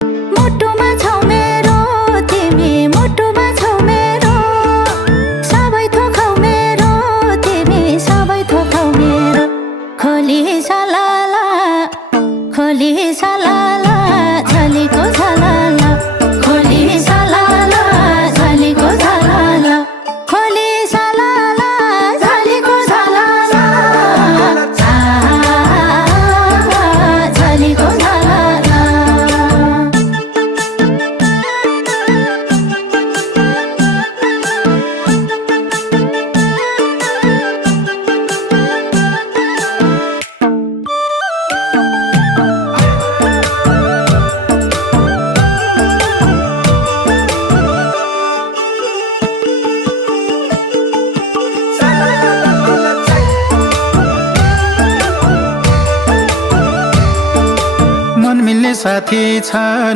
मुटुमा छौ मेरो तिमी मुटुमा छौ मेरो सबै थोकौ मेरो तिमी सबै थोकौ मेरो खोली सलाला झलीको झलाला खोली सलाला झलीको झलाला खोली सलाला झलीको झलाला झलीको झलाला मन मिल्ने साथी छ